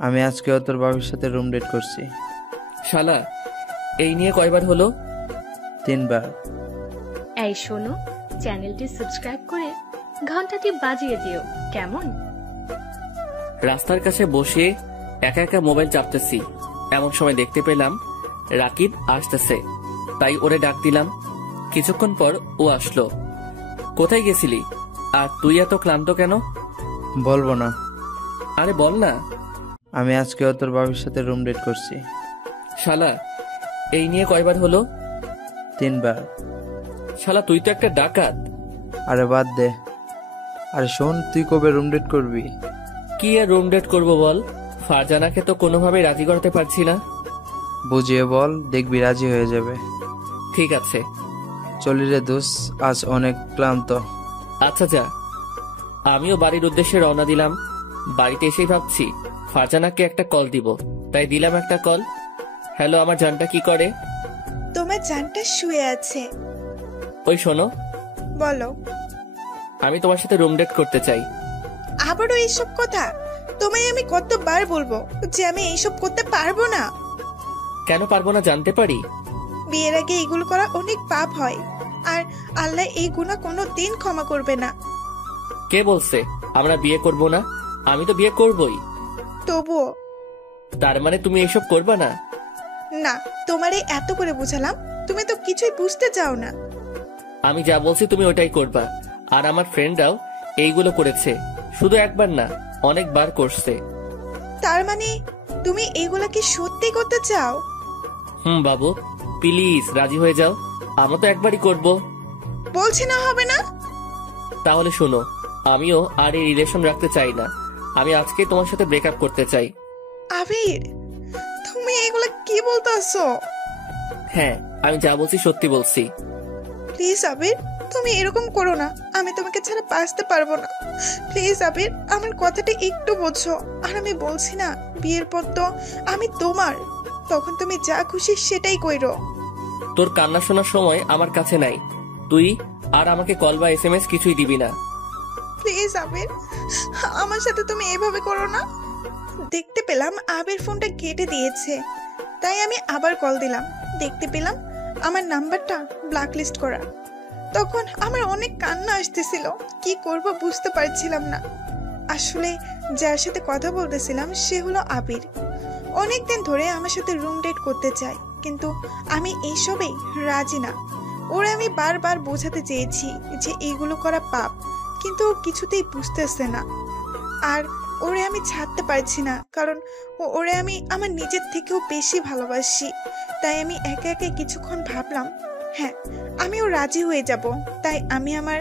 আমি আজকেও তোর বাবির সাথে রুম ডেট করছি। শালা, এই নিয়ে কয়বার হলো? 3বার। এই শোনো, চ্যানেলটি সাবস্ক্রাইব করে ঘন্টাটি বাজিয়ে দিও কেমন। রাস্তার কাছে বসে একা একা মোবাইল চাপতেছি, এমন সময় দেখতে পেলাম রাকিব আসতেছে, তাই ওরে ডাক দিলাম। কিছুক্ষণ পর ও আসলো। কোথায় গেছিলি আর তুই এত ক্লান্ত কেন? বলবো না। আরে বল না। আমি আজকেও তোর বাবির সাথে রুম ডেট করছি। শালা, এই নিয়ে কয়বার হলো? 3বার। শালা, তুই তো একটা ডাকাত। আরে বাদ দে। আরে শোন, তুই কবে রুম ডেট করবি? কি আর রুম ডেট করবো বল, ফারজানাকে তো কোনোভাবেই রাজি করতে পারছি না। বুঝিয়ে বল, দেখবি রাজি হয়ে যাবে। ঠিক আছে। চলি রে দোস, আজ অনেক ক্লান্ত। আচ্ছা যা। আমিও বাড়ির উদ্দেশ্যে রওনা দিলাম। বাড়িতে এসেই ভাবছি ফারজানাকে একটা কল দিব, তাই দিলাম একটা কল। হ্যালো, আমার জানটা কি করে? তোমার জানটা শুয়ে আছে। ওই শোনো, বলো। আমি তোমার সাথে রুম ডেট করতে চাই। আবারও এইসব কথা? তোমায় আমি কতবার বলবো যে আমি এইসব করতে পারবো না। কেন পারবো না জানতে পারি? বিয়ের আগে এগুলো করা অনেক পাপ হয়, আর আল্লাহ এই গুনাহ কোনোদিন ক্ষমা করবে না। কে বলছে আমরা বিয়ে করব না? আমি তো বিয়ে করবই। তবুও তার মানে তুমি এসব করবে না? না, তোমারে এত করে বুঝালাম, তুমি তো কিছুই বুঝতে চাও না। আমি যা বলছি তুমি ওটাই করবা। আর আমার ফ্রেন্ডরাও এইগুলো করেছে, শুধু একবার না, অনেকবার করছে। তার মানে তুমি এগুলা কি সত্যি করতে চাও? বাবু, প্লিজ রাজি হয়ে যাও, আমরা তো একবারই করব। বলছি না হবে না। তাহলে শোনো, আমিও আর এই রিলেশন রাখতে চাই না। আমি আজকে তোমার সাথে ব্রেকআপ করতে চাই। আবির, তুমি এগুলা কি বলতেছো? হ্যাঁ, আমি যা বলছি সত্যি বলছি। প্লিজ আবির, তুমি এরকম করো না। আমি তোমাকে ছাড়া বাঁচতে পারবো না। প্লিজ আবির, আমার কথাটা একটু বোঝো। আর আমি বলছি না, বিয়ের পর তো আমি তোমার, তখন তুমি যা খুশি সেটাই কইরো। তোর কান্না শোনার সময় আমার কাছে নাই। তুই আর আমাকে কল বা SMS কিছুই দিবি না। প্লিজ আবির, আমার সাথে তুমি এভাবে করো না। দেখতে পেলাম আবির ফোনটা কেটে দিয়েছে, তাই আমি আবার কল দিলাম। দেখতে পেলাম আমার নাম্বারটা ব্ল্যাকলিস্ট করা। তখন আমার অনেক কান্না আসতেছিল, কি করব বুঝতে পারছিলাম না। আসলে যার সাথে কথা বলতেছিলাম সে হলো আবির। অনেকদিন ধরে আমার সাথে রুম ডেট করতে চায়, কিন্তু আমি এইসবেই রাজি না। ওরা আমি বারবার বোঝাতে চেয়েছি যে এইগুলো করা পাপ, কিন্তু ও কিছুতেই বুঝতেছে না। আর ওরে আমি ছাড়তে পারছি না, কারণ ওরে আমি আমার নিজের থেকেও বেশি ভালোবাসি। তাই আমি একে একে কিছুক্ষণ ভাবলাম, হ্যাঁ আমিও রাজি হয়ে যাব। তাই আমি আমার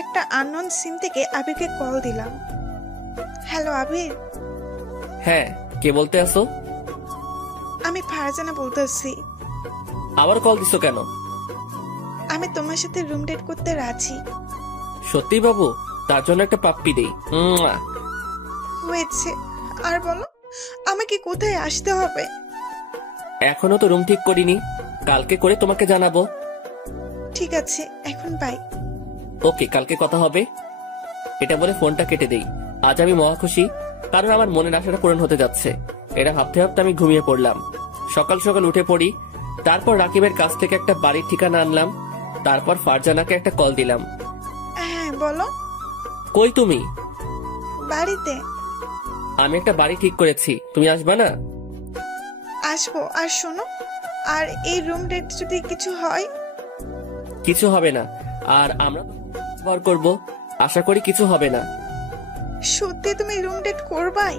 একটা আননোন সিম থেকে আবিরকে কল দিলাম। হ্যালো আবির। হ্যাঁ, কে বলতে আসো? আমি ফারজানা বলতেছি। আবার কল দিছো কেন? আমি তোমার সাথে রুম ডেট করতে রাজি। সত্যি বাবু? তার জন্য একটা পাপ্পি দেই। হয়েছে, আর বলো আমাকে কোথায় আসতে হবে? এখনো তো রুম ঠিক করিনি, কালকে করে তোমাকে জানাবো। ঠিক আছে, এখন বাই। ওকে, কালকে কথা হবে। এটা বলে ফোনটা কেটে দেই। আজ আমি মহা খুশি, কারণ আমার মনের আশাটা পূরণ হতে যাচ্ছে। এটা ভাবতে ভাবতে আমি ঘুমিয়ে পড়লাম। সকাল সকাল উঠে পড়ি, তারপর রাকিবের কাছ থেকে একটা বাড়ির ঠিকানা আনলাম। তারপর ফারজানাকে একটা কল দিলাম। হ্যাঁ বলো। কই তুমি? বাড়িতে। আমি একটা বাড়ি ঠিক করেছি, তুমি আসবা না? আসবো। আর শোনো, আর এই রুম ডেট যদি কিছু হয়? কিছু হবে না, আর আমরা ব্যবহার করব, আশা করি কিছু হবে না। সত্যি তুমি রুম ডেট করবাই?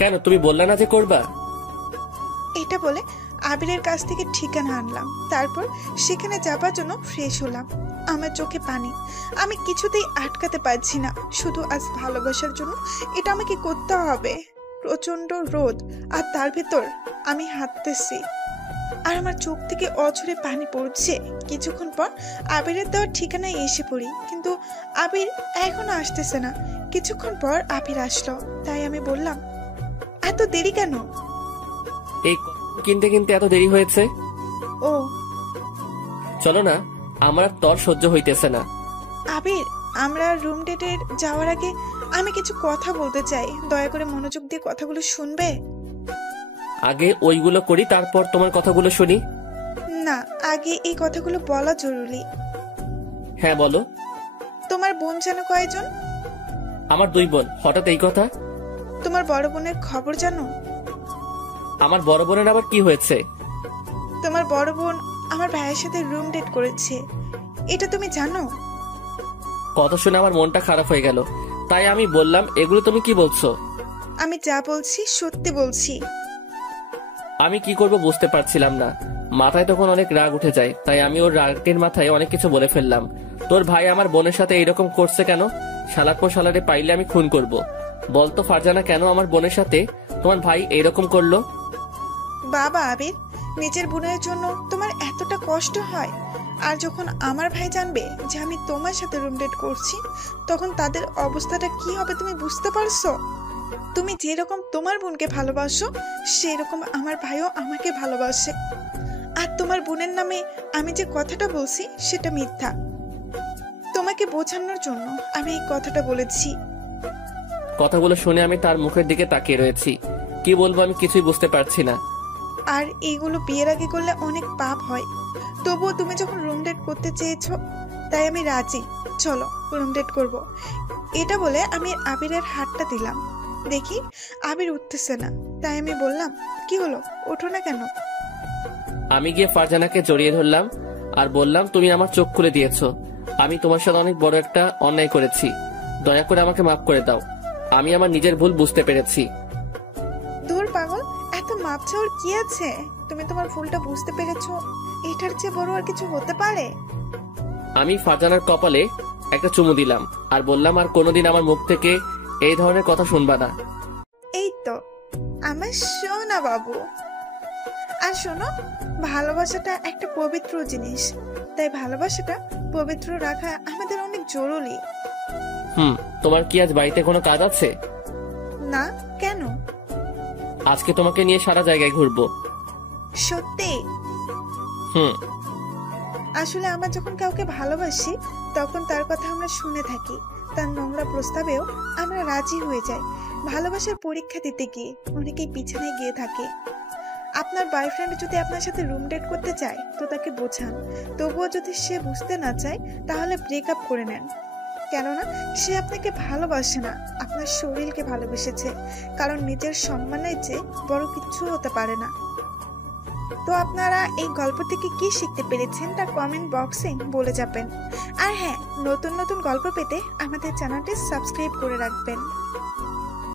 কেন, তুমি বললা না যে করবা? এটা বলে আবিরের কাছ থেকে ঠিকানা আনলাম। তারপর সেখানে যাবার জন্য ফ্রেশ হলাম। আমার চোখে পানি, আমি কিছুতেই আটকাতে পারছি না। শুধু আজ ভালোবাসার জন্য এটা আমাকে করতে হবে। প্রচন্ড রোদ, আর তার ভেতর আমি হাঁটতেছি, আর আমার চোখ থেকে অঝরে পানি পড়ছে। কিছুক্ষণ পর আবিরের দেওয়ার ঠিকানায় এসে পড়ি, কিন্তু আবির এখনো আসতেছে না। কিছুক্ষণ পর আবির আসলো, তাই আমি বললাম, এত দেরি কেন? এই কিনতে কিনতে এত দেরি হয়েছে। ও চলো না, আমার আর তর সহ্য হইতেছে না। আবির, আমরা রুম ডেটে যাওয়ার আগে আমি কিছু কথা বলতে চাই, দয়া করে মনোযোগ দিয়ে কথাগুলো শুনবে? আগে ওইগুলো করি, তারপর তোমার কথাগুলো শুনি। না, আগে এই কথাগুলো বলা জরুরি। হ্যাঁ বলো। তোমার বোন জানো কয়জন? আমার 2 বোন। হঠাৎ এই কথা? তোমার বড় বোনের খবর জানো? আমার বড় বোনের আবার কি হয়েছে? তোমার বড় বোন আমার ভাইয়ের সাথে রুম ডেট করেছে, এটা তুমি জানো? কথা শুনে আমার মনটা খারাপ হয়ে গেল, তাই আমি বললাম, এগুলো তুমি কি বলছো? আমি যা বলছি সত্যি বলছি। আমি কি করব বুঝতে পারছিলাম না। মাথায় তখন অনেক রাগ উঠে যায়, তাই আমি ওর রাগের মাথায় অনেক কিছু বলে ফেললাম। তোর ভাই আমার বোনের সাথে এরকম করছে কেন? শালার পর শালারে পাইলে আমি খুন করব। বলতো ফারজানা, কেন আমার বোনের সাথে তোমার ভাই এরকম করলো? বাবা আবির, নিজের বোনের জন্য তোমার এতটা কষ্ট হয়, আর যখন আমার ভাই জানবে যে আমি তোমার সাথে রুম ডেট করছি, তখন তাদের অবস্থাটা কি হবে তুমি বুঝতে পারছো? তুমি যেরকম তোমার বোনকে ভালোবাসো, সেরকম আমার ভাইও আমাকে ভালোবাসে। আর তোমার বোনের নামে আমি যে কথাটা বলছি সেটা মিথ্যা। তোমাকে বোঝানোর জন্য আমি এই কথাটা বলেছি। কথাগুলো শুনে আমি তার মুখের দিকে তাকিয়ে রয়েছি। কি বলবো আমি কিছুই বুঝতে পারছি না। আর এইগুলো বিয়ের আগে করলে অনেক পাপ হয়। তবুও তুমি যখন রুম ডেট করতে চেয়েছো, তাই আমি রাজি। চলো রুম ডেট করবো। এটা বলে আমি আবিরের হাতটা দিলাম। দেখি আবির উঠতেছে না, তাই আমি বললাম, কি হলো, ওঠো না কেন? আমি গিয়ে ফারজানাকে জড়িয়ে ধরলাম আর বললাম, তুমি আমার চোখ খুলে দিয়েছো। আমি তোমার সাথে অনেক বড় একটা অন্যায় করেছি। দয়া করে আমাকে মাফ করে দাও। আমি আমার নিজের ভুল বুঝতে পেরেছি। দূর পাগল, এত মাপ চাওয়ার কি আছে? তুমি তোমার ভুলটা বুঝতে পেরেছো, এটার চেয়ে বড় আর কিছু হতে পারে? আমি ফারজানার কপালে একটা চুমু দিলাম আর বললাম, আর কোনোদিন আমার মুখ থেকে এই ধরনের কথা শুনবা না। এই তো আমার সোনা বাবু। আর শোনো, ভালোবাসাটা একটা পবিত্র জিনিস, তাই ভালোবাসাটা পবিত্র রাখা আমাদের অনেক জরুরি। তোমার কি আজ বাড়িতে কোনো কাজ আছে? না, কেন? আজকে তোমাকে নিয়ে সারা জায়গায় ঘুরবো। সত্যি? হুম। আসলে আমরা যখন কাউকে ভালোবাসি, তখন তার কথা আমরা শুনে থাকি, তার নোংরা প্রস্তাবেও আমরা রাজি হয়ে যাই। ভালোবাসার পরীক্ষা দিতে গিয়ে অনেকেই পিছনে গিয়ে থাকে। আপনার বয়ফ্রেন্ড যদি আপনার সাথে রুম ডেট করতে চায়, তো তাকে বোঝান। তবুও যদি সে বুঝতে না চায়, তাহলে ব্রেকআপ করে নেন। কেননা সে আপনাকে ভালোবাসে না, আপনার শরীরকে ভালোবেসেছে। কারণ নিজের সম্মানের চেয়ে বড় কিছু হতে পারে না। তো আপনারা এই গল্প থেকে কি শিখতে পেরেছেন তা কমেন্ট বক্সে বলে যাবেন। আর হ্যাঁ, নতুন নতুন গল্প পেতে আমাদের চ্যানেলটি সাবস্ক্রাইব করে রাখবেন।